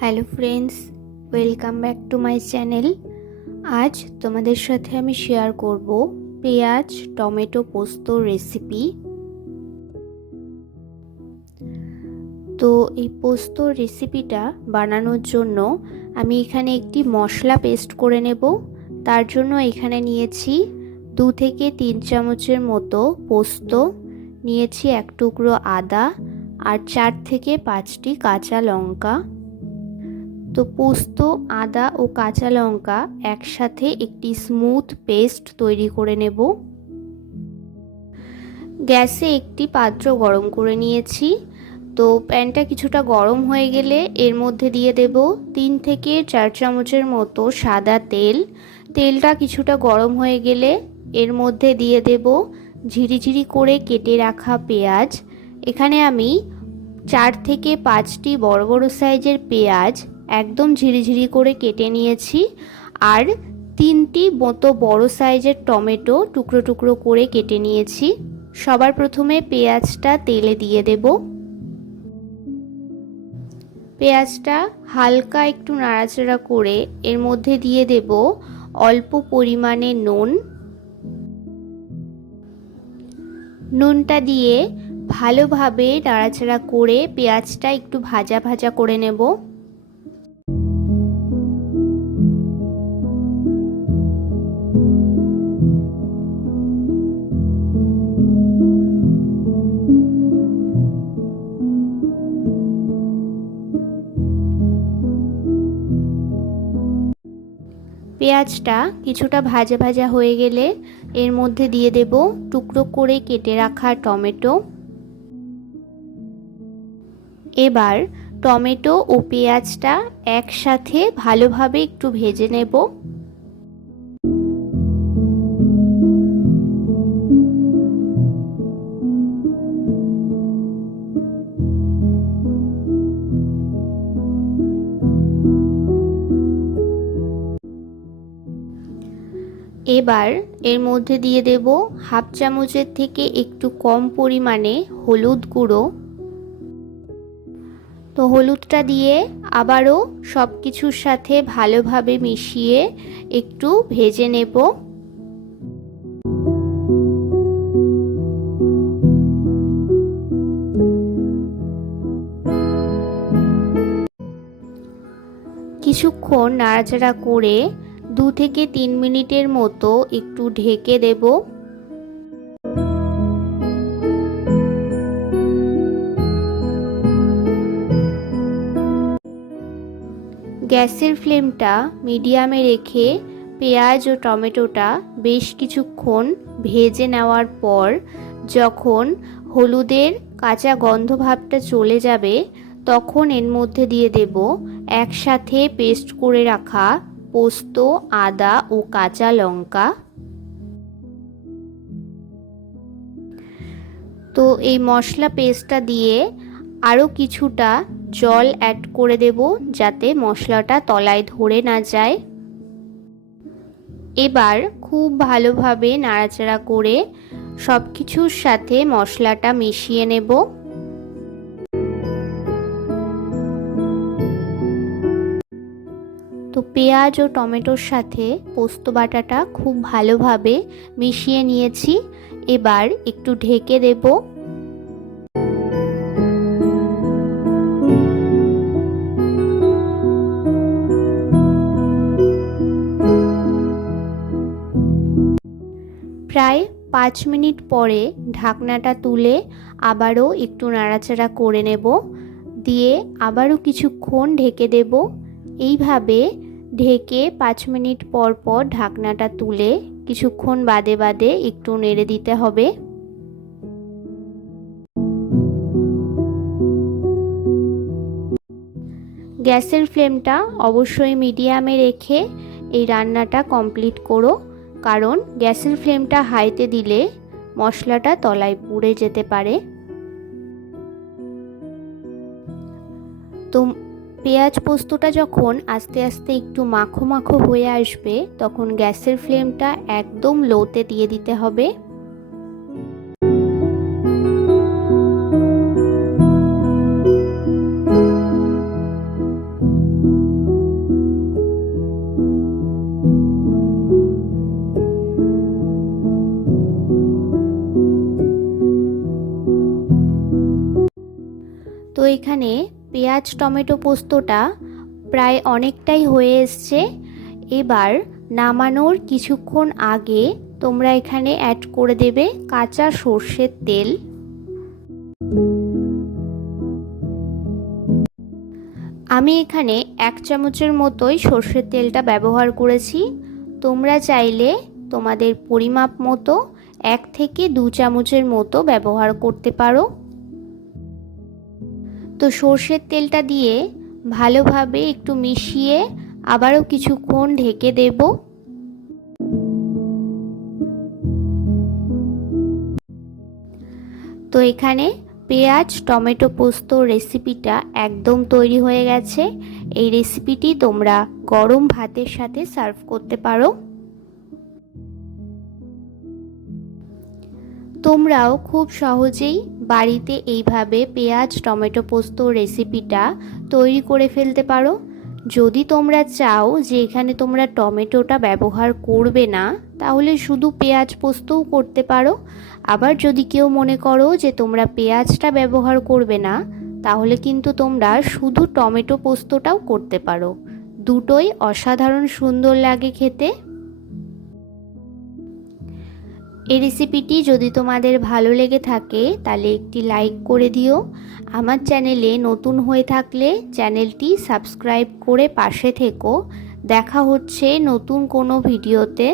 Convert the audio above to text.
Hello friends, welcome back to my channel. আজ তোমাদের সাথে আমি শেয়ার করব পেঁয়াজ টমেটো পোস্ত রেসিপি। তো এই পোস্ত রেসিপিটা বানানোর জন্য আমি এখানে একটি মশলা পেস্ট করে নেব। তার জন্য এখানে নিয়েছি 2 থেকে 3 চামচের মতো পোস্ত, নিয়েছি এক টুকরো আদা আর 4 থেকে 5টি কাঁচা লঙ্কা। তো পোস্ত, আদা ও কাঁচা লঙ্কা একসাথে একটি স্মুথ পেস্ট তৈরি করে নেব। গ্যাসে একটি পাত্র গরম করে নিয়েছি। তো প্যানটা কিছুটা গরম হয়ে গেলে এর মধ্যে দিয়ে দেব 3 থেকে 4 চামচের মতো সাদা তেল। তেলটা কিছুটা গরম হয়ে গেলে এর মধ্যে দিয়ে দেব ঝিরিঝিরি করে কেটে রাখা পেঁয়াজ। এখানে আমি 4 থেকে 5টি বড় বড় সাইজের পেঁয়াজ একদম ঝিরিঝিরি করে কেটে নিয়েছি, আর 3টি মতো বড় সাইজের টমেটো টুকরো টুকরো করে কেটে নিয়েছি। সবার প্রথমে পেঁয়াজটা তেলে দিয়ে দেব। পেঁয়াজটা হালকা একটু নাড়াচাড়া করে এর মধ্যে দিয়ে দেব অল্প পরিমাণে নুনটা দিয়ে ভালোভাবে নাড়াচাড়া করে পেঁয়াজটা একটু ভাজা ভাজা করে নেব। পেঁয়াজটা কিছুটা ভাজা ভাজা হয়ে গেলে এর মধ্যে দিয়ে দেব টুকরো করে কেটে রাখা টমেটো। এবার টমেটো ও পেঁয়াজটা একসাথে ভালোভাবে একটু ভেজে নেব। এবার এর মধ্যে দিয়ে দেব হাফ চামচের থেকে একটু কম পরিমাণে হলুদ গুঁড়ো। তো হলুদটা দিয়ে আবারও সব কিছুর সাথে ভালোভাবে মিশিয়ে একটু ভেজে নেব। কিছুক্ষণ নাড়াচাড়া করে 2 থেকে 3 মিনিটের মতো একটু ঢেকে দেব। গ্যাসের ফ্লেমটা মিডিয়ামে রেখে পেঁয়াজ ও টমেটোটা বেশ কিছুক্ষণ ভেজে নেওয়ার পর যখন হলুদের কাঁচা গন্ধ ভাবটা চলে যাবে তখন এর মধ্যে দিয়ে দেব একসাথে পেস্ট করে রাখা পোস্ত, আদা ও কাঁচা লঙ্কা। তো এই মশলা পেস্টটা দিয়ে আরও কিছুটা জল অ্যাড করে দেব যাতে মশলাটা তলায় ধরে না যায়। এবার খুব ভালোভাবে নাড়াচাড়া করে সব কিছুর সাথে মশলাটা মিশিয়ে নেব। তো পেঁয়াজ ও টমেটোর সাথে পোস্ত বাটাটা খুব ভালোভাবে মিশিয়ে নিয়েছি। এবার একটু ঢেকে দেব। প্রায় 5 মিনিট পরে ঢাকনাটা তুলে আবারও একটু নাড়াচাড়া করে নেব, দিয়ে আবারও কিছুক্ষণ ঢেকে দেব। এইভাবে ঢেকে 5 মিনিট পর পর ঢাকনাটা তুলে কিছুক্ষণ বাদে বাদে একটু নেড়ে দিতে হবে। গ্যাসের ফ্লেমটা অবশ্যই মিডিয়ামে রেখে এই রান্নাটা কমপ্লিট করো, কারণ গ্যাসের ফ্লেমটা হাইতে দিলে মশলাটা তলায় পুড়ে যেতে পারে। তো পেঁয়াজ পোস্তটা যখন আস্তে আস্তে একটু মাখো মাখো হয়ে আসবে তখন গ্যাসের ফ্লেমটা একদম লোতে দিয়ে দিতে হবে। তো এখানে পেঁয়াজ টমেটো পোস্তটা প্রায় অনেকটাই হয়ে এসছে। এবার নামানোর কিছুক্ষণ আগে তোমরা এখানে অ্যাড করে দেবে কাঁচা সর্ষের তেল। আমি এখানে 1 চামচের মতোই সর্ষের তেলটা ব্যবহার করেছি। তোমরা চাইলে তোমাদের পরিমাপ মতো 1 থেকে 2 চামচের মতো ব্যবহার করতে পারো। তো সর্ষের তেলটা দিয়ে ভালোভাবে একটু মিশিয়ে আবারও কিছুক্ষণ ঢেকে দেব। তো এখানে পেঁয়াজ টমেটো পোস্ত রেসিপিটা একদম তৈরি হয়ে গেছে। এই রেসিপিটি তোমরা গরম ভাতের সাথে সার্ভ করতে পারো। তোমরাও খুব সহজেই বাড়িতে এইভাবে পেঁয়াজ টমেটো পোস্ত রেসিপিটা তৈরি করে ফেলতে পারো। যদি তোমরা চাও যে এখানে তোমরা টমেটোটা ব্যবহার করবে না, তাহলে শুধু পেঁয়াজ পোস্তও করতে পারো। আবার যদি কেউ মনে করো যে তোমরা পেঁয়াজটা ব্যবহার করবে না, তাহলে কিন্তু তোমরা শুধু টমেটো পোস্তটাও করতে পারো। দুটোই অসাধারণ সুন্দর লাগে খেতে। এই রেসিপিটি যদি তোমাদের ভালো লেগে থাকে তাহলে একটি লাইক করে দিও। আমার চ্যানেলে নতুন হয়ে থাকলে চ্যানেলটি সাবস্ক্রাইব করে পাশে থেকো। দেখা হচ্ছে নতুন কোনো ভিডিওতে।